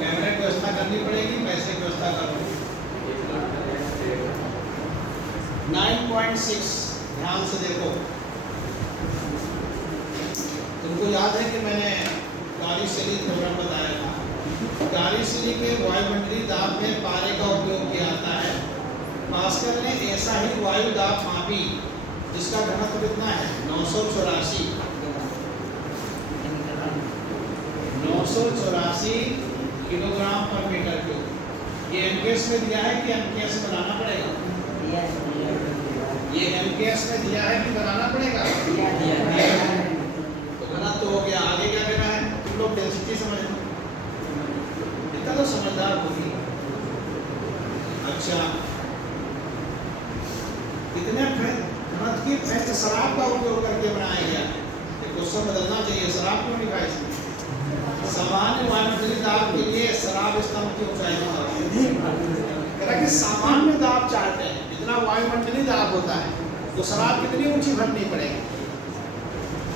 कैमरे की व्यवस्था करनी पड़ेगी, पैसे की व्यवस्था करो। 9.6 ध्यान से देखो। तुमको याद है कि मैंने कार्यशैली थ्योरम बताया था। कार्यशैली के वायुमंडलीय दाब में पारे का उपयोग किया जाता है। पास्कल ने ऐसा ही वायु दाब मापी जिसका घनत्व कितना है 984 किलोग्राम पर मीटर क्यूब। ये एमकेएस में दिया है कि एमकेएस में बनाना पड़ेगा? ये एमकेएस में दिया है कि बनाना पड़ेगा? तो घनत्व हो गया। आगे क्या देना है? तुम लोग डेंसिटी समझ लो, इतना तो समझदार होगी। अच्छा, कितने घनत्व की फेस्ट शराब का उपयोग करके बनाया गया? क्वेश्चन बदलना चाहिए, शराब क्यों लिखा है इसमें? सामान्य वायुमंडलीय दाब के लिए शराब स्तंभ की ऊंचाई कह रहा कि सामान्य दाब चाहते हैं जितना वायुमंडलीय दाब होता है तो शराब कितनी ऊंची भरनी पड़ेगी।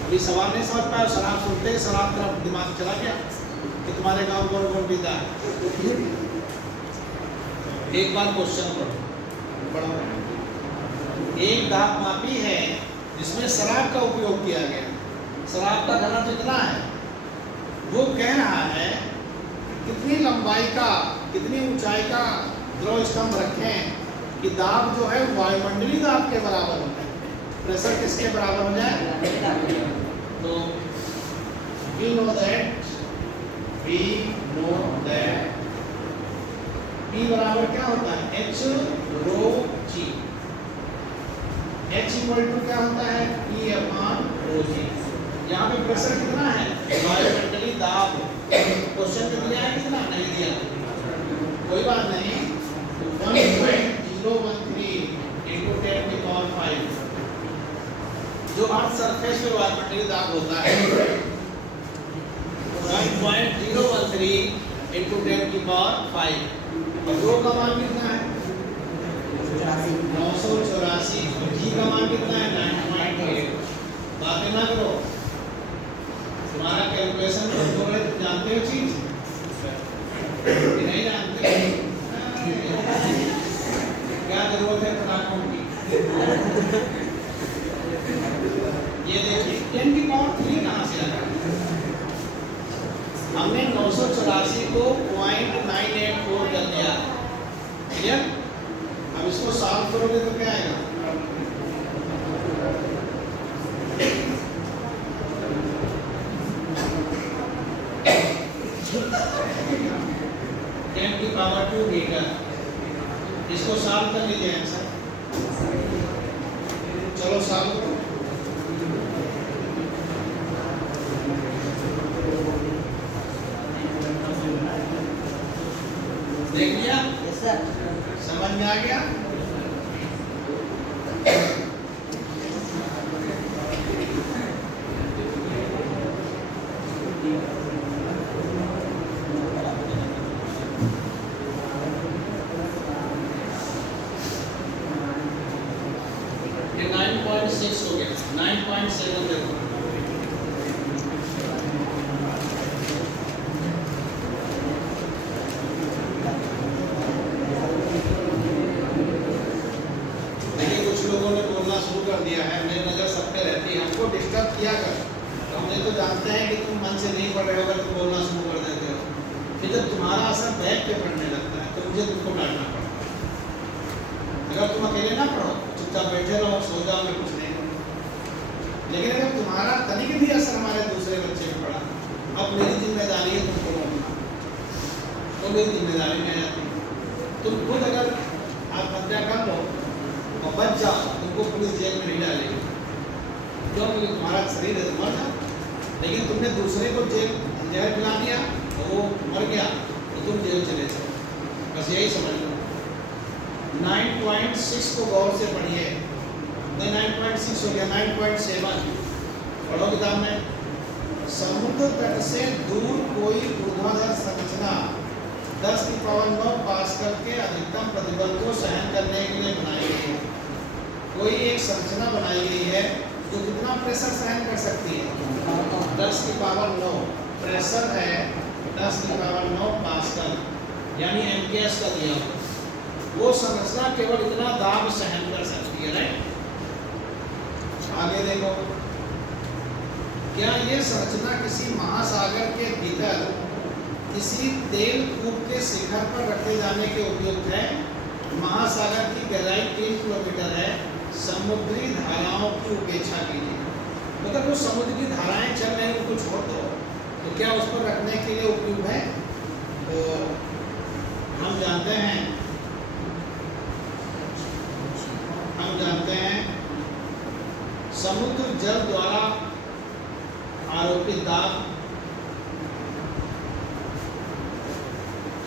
अभी सवाल नहीं समझ पाया, शराब सुनते ही शराब तरफ दिमाग चला गया कि तुम्हारे गांव कौन पीता है। एक बार क्वेश्चन पढ़ो। एक दाब मापी है जिसमें शराब का उपयोग किया गया। शराब का घनत्व कितना है? वो कह रहा है कितनी लंबाई का, कितनी ऊंचाई का द्रव स्तंभ रखें कि दाब जो है वायुमंडलीय दाब के बराबर हो जाए। प्रेशर किसके बराबर हो जाए? तो we know that P बराबर क्या होता है? H rho G। H equal to क्या होता है? P upon rho G। यहाँ पे प्रेशर कितना है? वायुमंडलीय दाब। क्वेश्चन में दिया है कितना? नहीं दिया, कोई बात नहीं। 1.013 into 10 की पावर 5 जो अर्थ सरफेस पे वायुमंडलीय दाब होता है 1.013 into 10 की पावर 5। और रो का मान कितना है? 984। जी का मान कितना है? 9.8। बातें ना करो, तुम्हारा कैलकुलेशन तो हो रहे, तुम जानते हो चीज कि नहीं जानते? क्या जरूरत है पटाखों की? ये देखिए 10 की पावर 3 कहाँ से आ रहा है? हमने 984 को 0.984 कर दिया। क्लियर? अब इसको सॉल्व करोगे तो क्या आएगा? Power 2 metre. इसको सॉल्व कर लीजिए आंसर। चलो सॉल्व करो। देख लिया? Yes sir. समझ में आ गया? ये 9.6 हो गया। 9.7 देखो। देखिए कुछ लोगों ने बोलना शुरू कर दिया है, मेरी नजर सब पे रहती है, हमको डिस्टर्ब किया कर। हमने तो जानते हैं कि तुम मन से नहीं पढ़ रहे हो, अगर तुम बोलना शुरू कर देते हो फिर जब तुम्हारा असर बैक पे पड़ने लगता है तो मुझे तुमको डांटना पड़ता है। अगर तुम अकेले ना पढ़ो, चुपचाप बैठे रहो, सो जाओ, मैं कुछ नहीं करूँ। लेकिन अगर तुम्हारा तनिक भी असर हमारे दूसरे बच्चे में पड़ा, अब मेरी जिम्मेदारी है तुमको रोकना, तो मेरी जिम्मेदारी में आ जाती है। तुम खुद अगर आत्महत्या कर लो और बच जाओ, तुमको पुलिस जेल में नहीं डालेगी, क्योंकि तुम्हारा शरीर है, मर जाओ। लेकिन तुमने दूसरे को जेल जहर पिला दिया तो वो मर गया तो तुम जेल चले जाओ। बस यही समझ लो। 9.6 को गौर से पढ़िए। नहीं 9.6 हो गया, 9.7 पढ़ो किताब में। समुद्र तट से दूर कोई ऊर्ध्वाधर संरचना 10 की पावर 9 पास्कल के अधिकतम प्रतिबल को सहन करने के लिए बनाई गई है। कोई एक संरचना बनाई गई है जो कितना प्रेशर सहन कर सकती है? 10 की पावर 9 प्रेशर है 10⁹ पास्कल यानी एमकेएस का दिया हुआ। वो संरचना केवल इतना दाब सहन कर सकती है, राइट। आगे देखो, क्या ये संरचना किसी महासागर के भीतर किसी तेल कूप के शिखर पर रखे जाने के उपयुक्त है? महासागर की गहराई 3 किलोमीटर है। समुद्री धाराओं की उपेक्षा कीजिए। मतलब वो समुद्र की धाराएं चल रही हैं, उनको छोड़ दो, तो क्या उस पर रखने के लिए उपयुक्त है? तो हम जानते हैं समुद्र जल द्वारा आरोपित दाब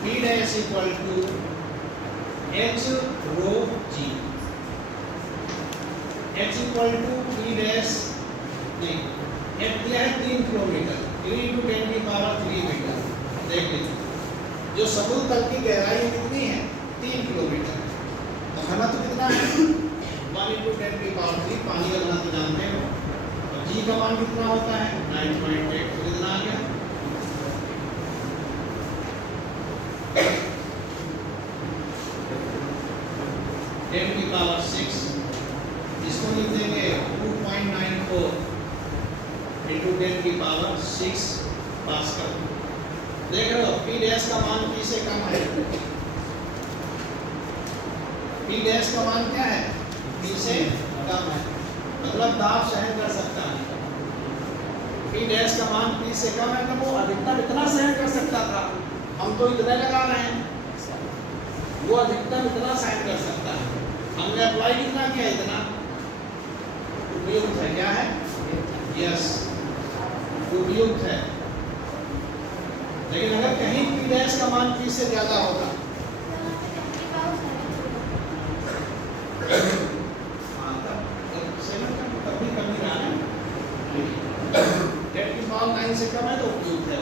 P dash equal to H rho G। H equal to P dash नहीं, H दिया है 3 किलोमीटर, 3 × 10⁻³ मीटर। देख लीजिए, जो समुद्र तल की गहराई कितनी है? 3 किलोमीटर। तो घनत्व कितना है? 1 × 10⁻³ पानी का घनत्व जानते हो। और G का मान कितना होता है? 9.8। तो कितना आ गया? टेन की पावर 6। इसको लिख देंगे 2.94 × 10⁻6 पास्कल। देख रहे हो, P डैश का मान P से कम है। P डैश का मान क्या है? P से कम है, मतलब दाब सहन कर सकता है। P डैश का मान P से कम है, तो वो अधिकतम इतना सहन कर सकता था। हम तो इतना लगा रहे हैं, वो अधिकतम इतना सहन कर सकता है। हमने अप्लाई कितना किया? इतना। उपयुक्त है, क्या है? यस, उपयुक्त है। लेकिन अगर कहीं P डैश का मान P से ज्यादा होगा, तब भी कमी रहा है। 10⁻9 से कम है तो उपयुक्त है।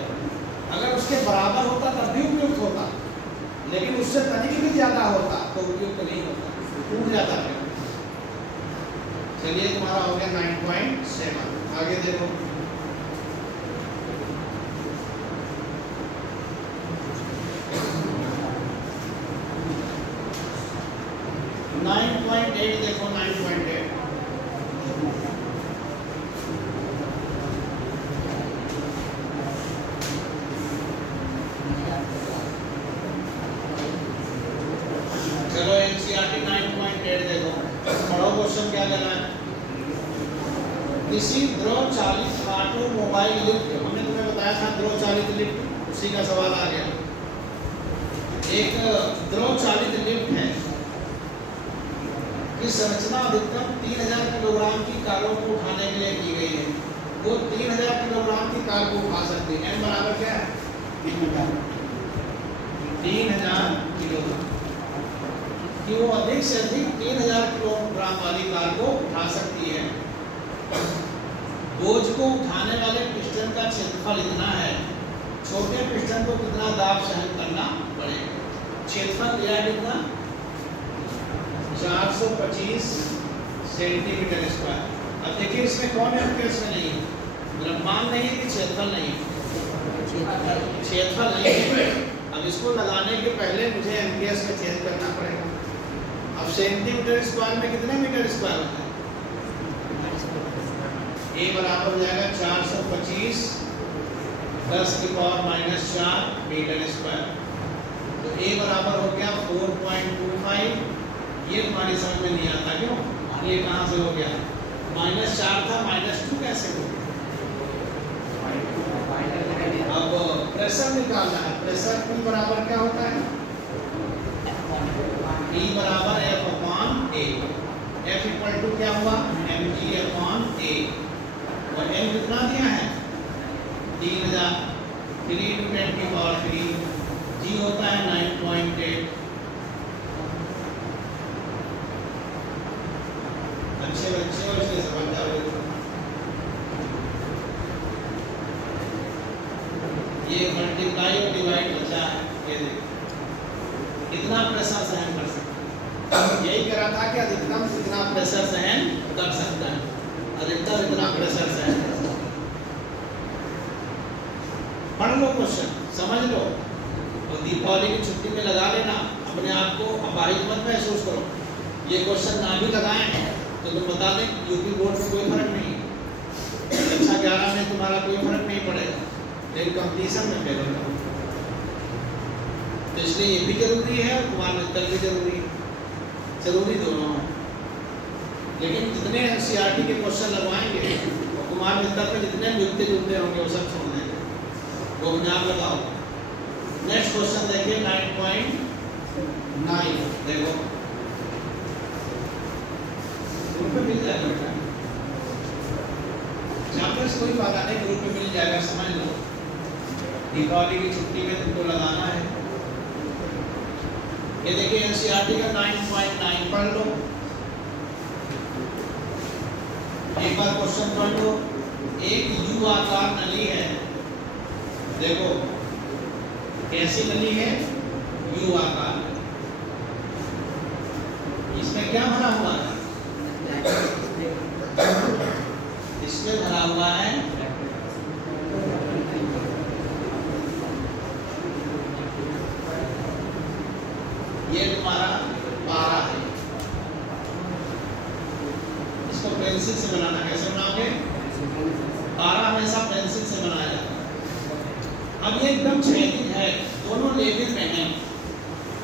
अगर उसके बराबर होता तब भी उपयुक्त होता, लेकिन उससे तनिक भी ज्यादा होता तो उपयुक्त नहीं होता, टूट जाता है। चलिए, तुम्हारा हो गया 9.7। आगे देखो, देखो 9.8। चलो एनसीईआरटी 9.8 देखो, पढ़ो क्वेश्चन क्या करना है। किसी द्रव चालित ऑटोमोबाइल लिफ्ट, हमने तुम्हें बताया था द्रव चालित लिफ्ट, उसी का सवाल आ गया। एक द्रव चालित लिफ्ट है की संरचना अधिकतम 3000 किलोग्राम की कारों को उठाने के लिए की गई है। वो 3000 किलोग्राम की कार को उठा सकती है। n बराबर क्या है? 3000 किलोग्राम कि वो अधिक से अधिक 3000 किलोग्राम वाली कार को उठा सकती है। बोझ को उठाने वाले पिस्टन का क्षेत्रफल इतना है, छोटे पिस्टन को कितना दाब सहन करना पड़ेगा? क्षेत्रफल दिया है कितना? 425 सेंटीमीटर स्क्वायर। अब देखिए, इसमें कौन है? इसमें नहीं है, द्रव्यमान नहीं है कि क्षेत्रफल नहीं है? क्षेत्रफल नहीं है। अब इसको लगाने के पहले मुझे एमकेएस में चेंज करना पड़ेगा। अब सेंटीमीटर स्क्वायर में कितने मीटर स्क्वायर होता है? ए बराबर हो जाएगा 425 10⁻⁴ मीटर स्क्वायर। तो ए बराबर हो गया 4.25। ये तुम्हारी समझ में नहीं आता क्यों? ये कहाँ से हो गया? -4 था, -2 कैसे हो गया? अब प्रेशर निकालना है। प्रेशर P बराबर क्या होता है? P बराबर F/A। F इक्वल टू क्या हुआ? mg/A। और m कितना दिया है? 3000। 3 × 10⁻³ G होता है 9.8। अच्छे बच्चे हो, इसलिए समझदार हो। ये मल्टीप्लाई और डिवाइड बचा है, ये देखो कितना प्रेशर सहन कर सकता है। यही कह रहा था कि अधिकतम कितना प्रेशर सहन कर सकता है, अधिकतम इतना प्रेशर सहन कर सकता है। पढ़ लो क्वेश्चन, समझ लो और दीपावली की छुट्टी में लगा लेना, अपने आप को अपाहिज मत महसूस करो। ये क्वेश्चन ना भी लगाएं तो तुम बता दें यूपी बोर्ड में कोई फर्क नहीं है, कक्षा 11 में तुम्हारा कोई फर्क नहीं पड़ेगा, लेकिन कंपटीशन में फेल होगा। तो इसलिए ये भी जरूरी है और कुमार मित्तल भी जरूरी है, जरूरी दोनों है। लेकिन जितने एनसीईआरटी के क्वेश्चन लगवाएंगे और कुमार मित्तल में जितने मिलते जुलते होंगे वो सब छोड़ देंगे, वो अपने आप लगाओ। नेक्स्ट क्वेश्चन देखिए 9.9, देखो ग्रुप में मिल जाएगा बेटा, चैप्टर्स कोई बात नहीं, ग्रुप में मिल जाएगा, समझ लो। दीपावली की छुट्टी में तुमको लगाना है। ये देखिए एनसीईआरटी का 9.9 पढ़ लो, एक बार क्वेश्चन पढ़ लो। एक यू आकार नली है, देखो कैसी नली है, यू आकार, इसमें क्या भरा हुआ है, इसमें भरा हुआ है ये तुम्हारा पारा है, इसको पेंसिल से बनाना, कैसे बनाओगे, पारा हमेशा पेंसिल से बनाया जाता है। अब ये एकदम क्षैतिज है, दोनों लेवल में हैं,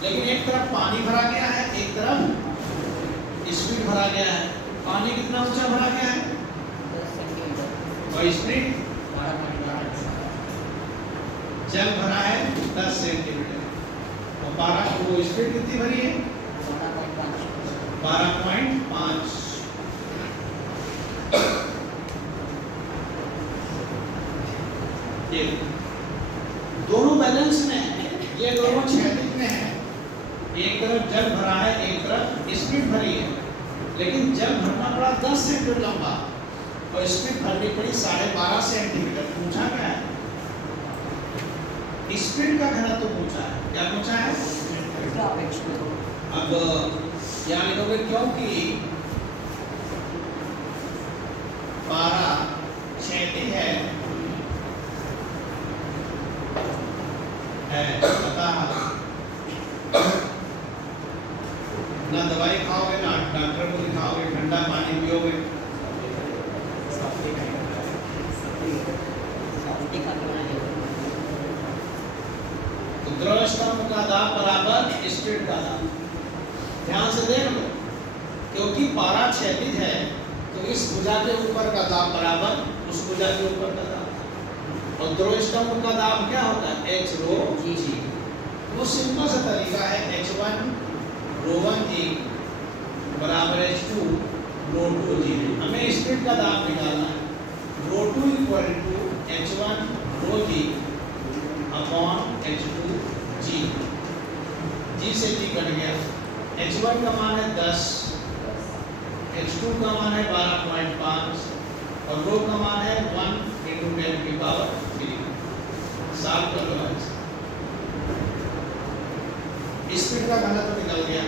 लेकिन एक तरफ पानी भरा गया है, एक तरफ स्प्रिट भरा गया है। पानी कितना ऊंचा भरा गया है, और स्प्रिट जल भरा है 10 सेंटीमीटर, और पारा वो स्प्रिट कितनी भरी है, 12.5। ये दोनों बैलेंस में है, ये दोनों क्षैतिज में है, एक तरफ जल भरा है, एक तरफ स्प्रिट भरी है, लेकिन जल भरना पड़ा 10 सेंटीमीटर लंबा और स्प्रिट भरनी पड़ी 12.5 सेंटीमीटर। पूछा क्या है, स्प्रिट का घनत्व पूछा है, क्या पूछा है। अब यहाँ लिखोगे क्योंकि पारा क्षैतिज है अतः ना दवाई खाओगे ना डॉक्टर को दिखाओगे, ठंडा पानी पियोगे, तो द्रव स्तंभ का दाब बराबर स्प्रिट का दाब। ध्यान से देख लो, क्योंकि पारा क्षैतिज है तो इस भुजा के ऊपर का दाब बराबर उस भुजा के ऊपर का दाब, और द्रव स्तंभ का दाब क्या होता है, h रो g। वो सिंपल सा तरीका है, h1 रो1 g बराबर h2 रो2 g। हमें स्प्रिट का दाब निकालना है, रो2 equal to h1 rho g upon h2 g, g से g कट गया, h1 का मान है 10, h2 का मान है 12.5 और रो का मान है 1 × 10⁻³ 7 कर लो। स्प्रिट का घनत्व निकल गया,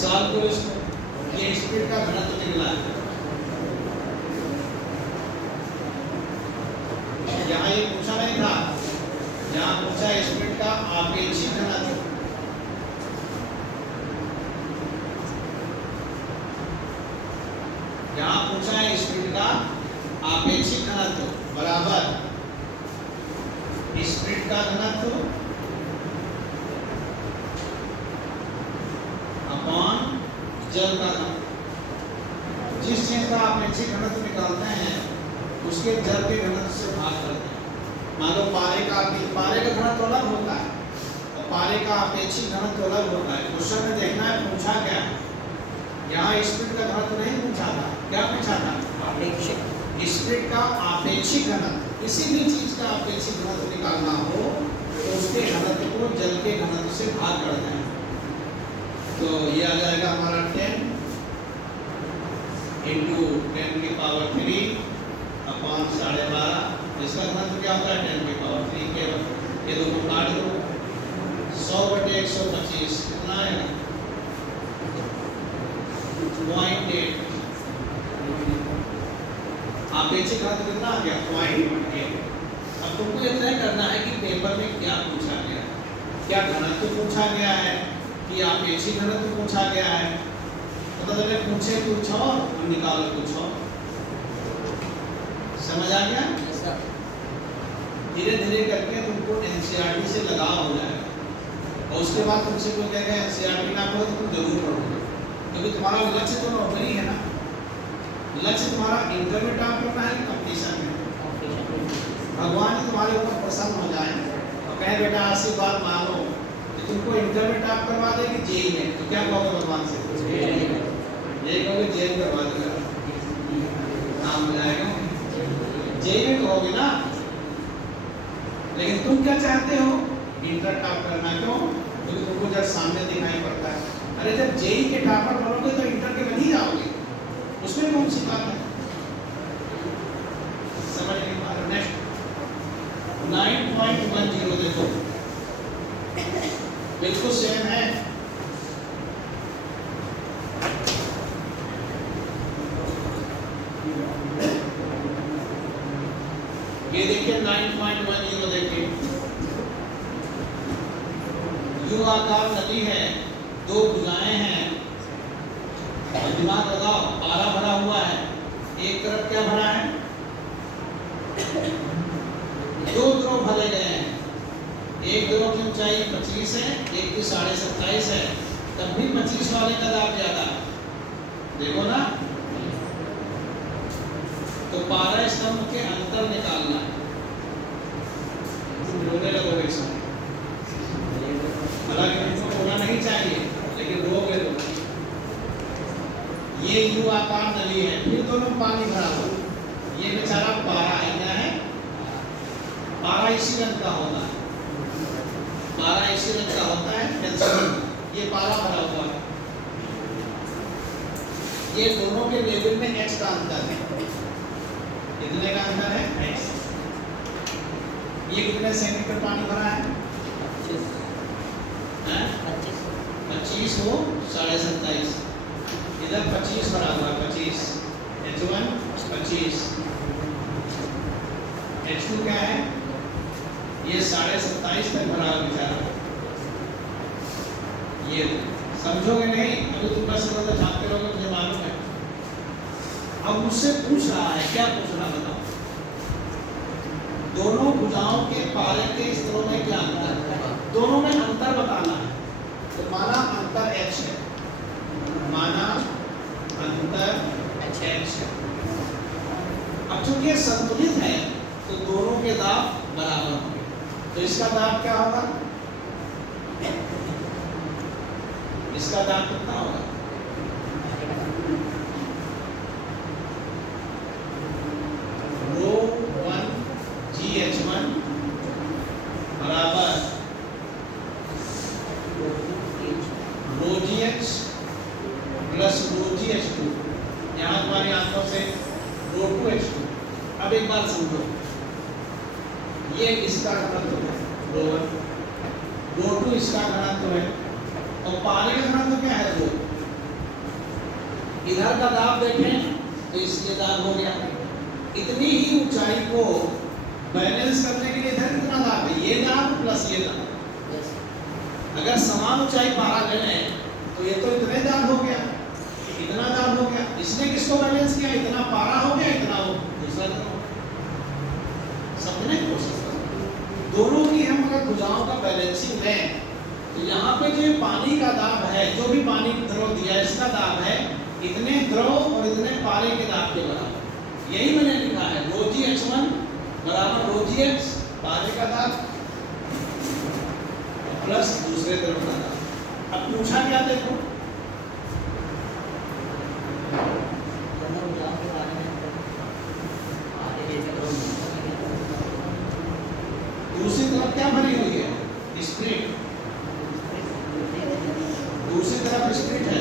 साल को ये स्प्रिट का घनत्व निकला है। यहाँ ये पूछा नहीं था, यहाँ पूछा स्प्रिट का आपेक्षिक घनत्व, यहाँ पूछा है स्प्रिट का आपेक्षिक घनत्व बराबर स्प्रिट का घनत्व अपॉन जल का घनत्व। जिस चीज का आपेक्षिक घनत्व निकालते हैं उसके जल के घनत्व से भाग करते हैं। मान लो पारे का घनत्व अलग होता है और पारे का आपेक्षिक घनत्व अलग होता है। क्वेश्चन में देखना है पूछा क्या है। यहाँ स्प्रिट का घनत्व नहीं पूछा था, क्या पूछा था, आपेक्षिक। स्प्रिट का आपेक्षिक घनत्व, किसी भी चीज का आपेक्षिक घनत्व निकालना हो तो उसके घनत्व को जल के घनत्व से भाग करना है। तो ये आ जाएगा हमारा 10 × 10⁻³ अपॉन 12.5, इसका घनत्व क्या होता है 10⁻³ केवल। ये दोनों काट दो, 100/125 कितना आएगा 0.8। आप पेची घनत्व कितना आ गया 0.8। अब तुमको ये तय करना है कि पेपर में क्या पूछा गया है, क्या घनत्व पूछा गया है कि आपेक्षिक घनत्व पूछा गया है। पता चले पूछे कुछ और निकालो कुछ और। समझ आ गया? धीरे धीरे करके तुमको एनसीईआरटी से लगाव हो जाएगा और उसके बाद तुमसे कोई कहेगा एनसीईआरटी ना पढ़ो तो तुम जरूर पढ़ोगे, क्योंकि तुम्हारा लक्ष्य तो नौकरी है ना। लक्ष्य तुम्हारा इंटर में टॉप करना है कंपटीशन में। भगवान जी तुम्हारे ऊपर प्रसन्न हो जाए और कहे बेटा आशीर्वाद मांगो कि तुमको इंटर में टॉप करवा देगी जेई में, तो क्या कहोगे भगवान से? जेई कहोगे जेई करवा देगा, नाम हो जाएगा। जेई में तो होगी ना, लेकिन तुम क्या चाहते हो? इंटर टॉप करना। क्यों? क्योंकि तुमको जब सामने दिखाई पड़ता है। अरे जब जेई के टॉपर बनोगे तो इंटर के बन ही जाओगे, उसमें कौन सी बात है? समझ नहीं पा रहे? नेक्स्ट 9.10 देखो, बिल्कुल सेम है। ये देखिए 9.10 देखिए, यू आकार नदी है, दो भुजाएं हैं और दिमाग लगाओ पारा भरा हुआ है। एक तरफ क्या भरा है? दो द्रव भरे गए हैं, एक द्रव की ऊंचाई 25 है, एक की 27.5 है, तब भी 25 वाले का दाब ज्यादा। देखो ना, तो पारा स्तंभ के अंतर निकालना है। तुम रोने लगोगे इसमें, हालांकि तुमको रोना नहीं चाहिए लेकिन रोगे तो। ये यू आकार नली है, फिर दोनों पानी भरा हो। ये बेचारा पारा है, क्या है? पारा इसी रंग का होता है, पारा इसी रंग का होता है कैल्शियम। ये पारा भरा हुआ है, ये दोनों के लेवल में x का अंतर है। कितने का अंतर है? x। ये कितने सेंटीमीटर पानी भरा है? 25 हो 27.5, इधर 25 भरा हुआ है, 25 H1 25, H2 क्या है? ये 27.5 तक भरा हुआ बेचारा। ये समझोगे नहीं, अभी तुम बस तो झांकते रहोगे, मुझे मालूम है। अब मुझसे पूछ रहा है, क्या पूछ रहा बताओ? दोनों भुजाओं के पारे के स्तरों में क्या अंतर है? दोनों में अंतर बताना है। तो माना अंतर h है, माना अंतर h है। अब चूंकि ये संतुलित है तो दोनों के दाब बराबर होंगे, तो इसका दाब क्या होगा? इसका दाब कितना होगा? ρ1 GH1 बराबर ρGH प्लस ρGH2। यहाँ तुम्हारी आंखों से ρ2H2। अब एक बात समझो, ये इसका घनत्व है ρ1, ρ2 इसका घनत्व है, और पानी का घनत्व क्या है? ρ। इधर का दाब देखें तो इसके दाब हो गया। इतनी ही ऊंचाई को बैलेंस करने के लिए इधर कितना दाब है? ये दाब प्लस ये दाब। अगर समान ऊंचाई पारा लें तो ये तो इतने दाब हो गया, इतना दाब हो गया। इसने किसको बैलेंस किया? इतना पारा हो गया, इतना वो दूसरा दाब। समझने की कोशिश करो, दोनों की हम अगर भुजाओं का बैलेंसिंग लें तो यहाँ पे जो पानी का दाब है, जो भी पानी द्रव दिया है इसका दाब है इतने द्रव और इतने पारे के दाब के बराबर। यही मैंने लिखा है, ρGH1 बराबर ρGH पारे का दाब प्लस दूसरे द्रव का दाब। अब पूछा क्या देखो, दूसरी तरफ क्या भरी हुई है? स्प्रिट। दूसरी तरफ स्प्रिट है,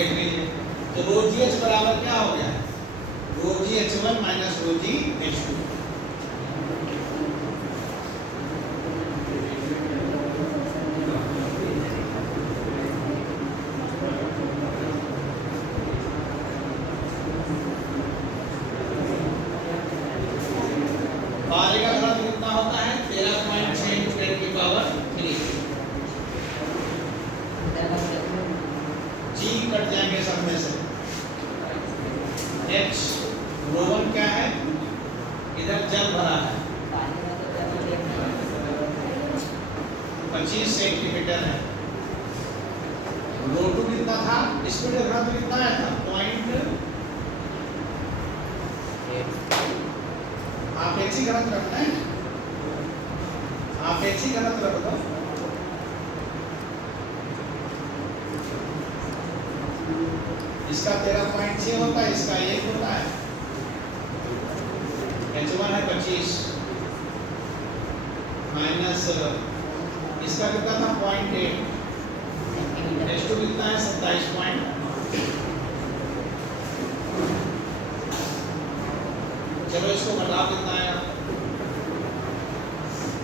देख लीजिए, तो रो जी एच बराबर क्या हो गया है, rho g h one minus rho g h two. बाहर का घनत्व कितना होता है 13.6 × 10⁻³ जी कट जाएंगे सब में से, एच रो वन क्या है, इधर जल भरा है 25 सेंटीमीटर है, रो टू कितना था, इसमें जो घनत्व कितना आया था पॉइंट, आप एक ही घनत्व रखना है, आप एक ही घनत्व रख दो, इसका 13.6 होता है, इसका 1 होता है, H1 है 25 माइनस इसका कितना था 0.8, H2 कितना है 27 पॉइंट, चलो इसको घटाओ कितना आया,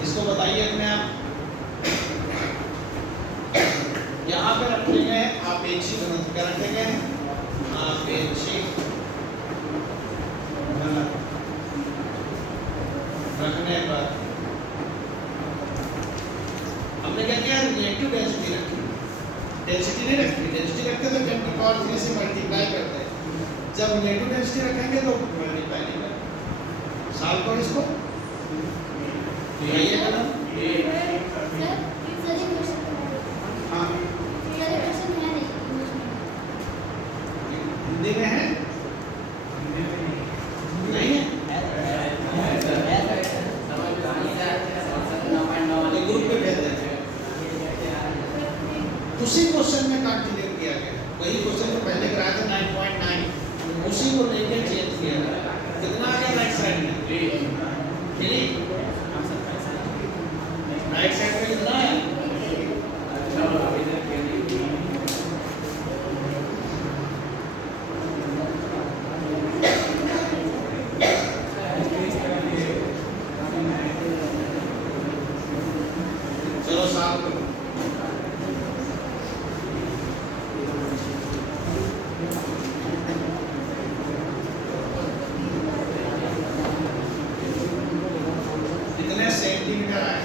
इसको बताइए अपने आप, यहाँ पे रखेंगे आपेक्षिक घनत्व, क्या रखेंगे आपेक्षिक घनत्व, रखने पर हमने क्या किया, रिलेटिव डेंसिटी रखी, डेंसिटी नहीं रखी, डेंसिटी रखते तो 10⁻³ से मल्टीप्लाई करते हैं, जब रिलेटिव डेंसिटी रखेंगे तो मल्टीप्लाई नहीं करेंगे। सॉल्व करो इसको, तो ये कलम हाँ हिंदी में है नहीं है, ग्रुप पे भेज देते हैं, उसी क्वेश्चन में कंटिन्यू किया गया, वही क्वेश्चन जो पहले कराया था 9.9 उसी को लेकर चेंज किया गया, कितना आ गया राइट साइड में, राइट साइड में कितना है, चलो साफ करो, कितने सेंटीमीटर आए,